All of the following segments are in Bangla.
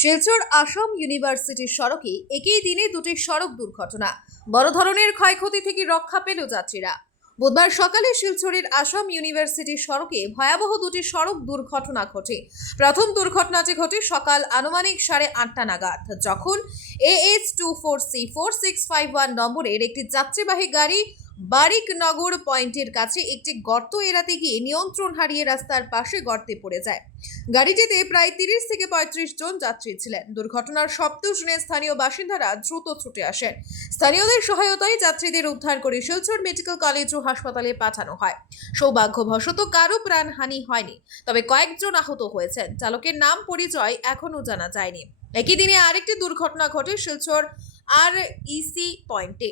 শিলচর আসাম ইউনিভার্সিটির সড়কে একই দিনে দুটি সড়ক দুর্ঘটনা। বড় ধরনের ক্ষয়ক্ষতি থেকে রক্ষা পেল যাত্রীরা। বুধবার সকালে শিলচরের আসাম ইউনিভার্সিটির সড়কে ভয়াবহ দুটি সড়ক দুর্ঘটনা ঘটে। প্রথম দুর্ঘটনাটি ঘটে সকাল আনুমানিক সাড়ে আটটা নাগাদ, যখন AH two four C four six five one নম্বরের একটি যাত্রীবাহী গাড়ি বারিকনগর পয়েন্টের কাছে একটি গর্ত এড়াতে গিয়ে নিয়ন্ত্রণ হারিয়ে রাস্তার পাশে গর্তে পড়ে যায়। গাড়িটিতে প্রায় তিরিশ থেকে পঁয়ত্রিশ জন যাত্রী ছিলেন। দুর্ঘটনার শব্দ শুনে স্থানীয় বাসিন্দারা দ্রুত ছুটে আসেন। স্থানীয়দের সহায়তায় যাত্রীদের উদ্ধার করে শিলচর মেডিকেল কলেজ ও হাসপাতালে পাঠানো হয়। সৌভাগ্যবশত কারও প্রাণহানি হয়নি, তবে কয়েকজন আহত হয়েছেন। চালকের নাম পরিচয় এখনও জানা যায়নি। একই দিনে আরেকটি দুর্ঘটনা ঘটে শিলচর আর ইসি পয়েন্টে।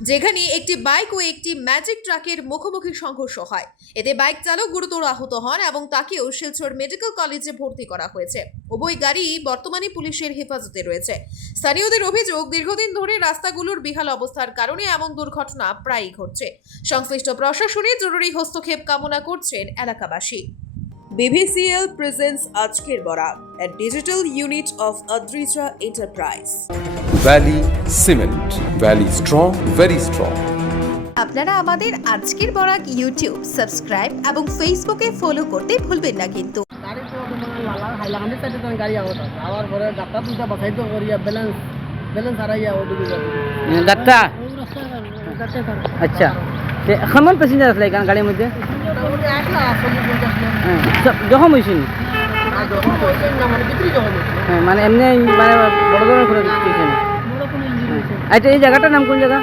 যেখানে একটি বাইক ও একটি ম্যাজিক ট্রাকের মুখোমুখি সংঘর্ষ হয়। এতে বাইক চালক গুরুতর আহত হন এবং তাকেও শিলচর মেডিকেল কলেজে ভর্তি করা হয়েছে। উভয় গাড়ি বর্তমানে পুলিশের হেফাজতে রয়েছে। স্থানীয়দের অভিযোগ, দীর্ঘদিন ধরে রাস্তাগুলোর বিহাল অবস্থার কারণে এমন দুর্ঘটনা প্রায়ই ঘটছে। সংশ্লিষ্ট প্রশাসনে জরুরি হস্তক্ষেপ কামনা করছেন এলাকাবাসী। বিভিসিএল প্রেজেন্স আজকের Bora a digital unit of Adrija Enterprise. Valley Cement. Valley strong, very strong. আপনারা আমাদের আজকের বরাক ইউটিউব সাবস্ক্রাইব এবং ফেসবুকে ফলো করতে ভুলবেন না কিন্তু আচ্ছা কেমন প্যাসেঞ্জার আসলে এখানে গাড়ির মধ্যে জখম হয়েছিল মানে হ্যাঁ মানে এমনি মানে বড় ধরনের করে আচ্ছা এই জায়গাটার নাম কোন জায়গা?